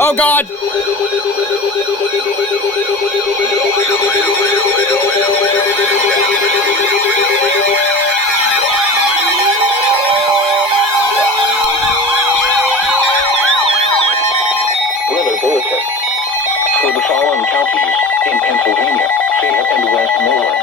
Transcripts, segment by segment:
Oh God! Weather bulletin. For the following counties in Pennsylvania, Fayette, and Westmoreland,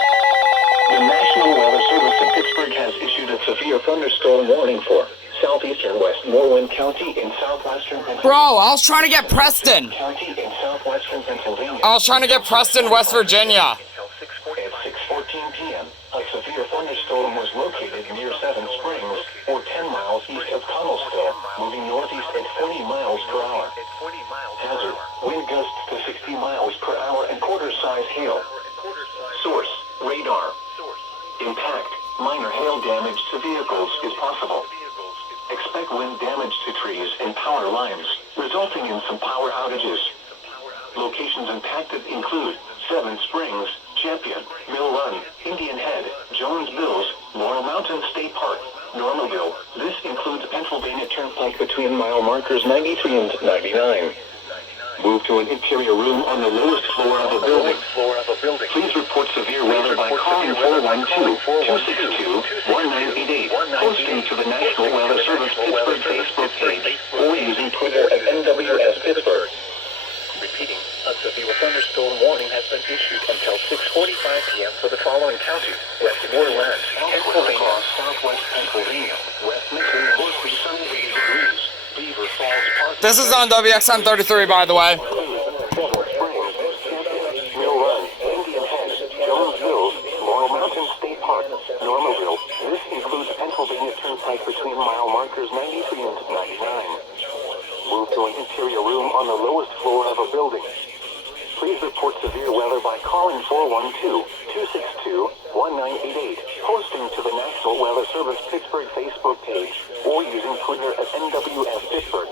the National Weather Service in Pittsburgh has issued a severe thunderstorm warning for southeastern Westmoreland County in southwestern Pennsylvania. Bro, I was trying to get Preston. County in southwestern Pennsylvania. I was trying to get Preston, West Virginia. At 6:14 p.m., a severe thunderstorm was located near Seven Springs, or 10 miles east of Connellsville, moving northeast at 40 miles per hour. Hazard: wind gusts to 60 miles per hour and quarter-size hail. Source: radar. Impact: minor hail damage to vehicles is possible. Expect wind damage to trees and power lines, resulting in some power outages. Locations impacted include Seven Springs, Champion, Mill Run, Indian Head, Jones Mills, Laurel Mountain State Park, Normalville. This includes Pennsylvania Turnpike between mile markers 93 and 99. Move to an interior room on the lowest floor of a building. Please report severe weather by calling 412-262-1988, posting to the National Weather Service Pittsburgh Facebook page, or using Twitter at NWS Pittsburgh. Repeating, a severe thunderstorm warning has been issued until 6:45 p.m. for the following counties: Westmoreland, Pennsylvania, southwest Pennsylvania, West Michigan, mostly sunny 80 degrees, Beaver Falls Park. This is on WXM 33, by the way. Seven Springs, Champion, Mill Run, Indian Head, Jones Mills, Laurel Mountain State Park, Normalville. This includes Pennsylvania Turnpike between mile markers 93 and 99. Move to an interior room on the lowest floor of a building. Please report severe weather by calling 412-262-1988, posting to the National Weather Service Pittsburgh Facebook page, or using Twitter at NWS Pittsburgh.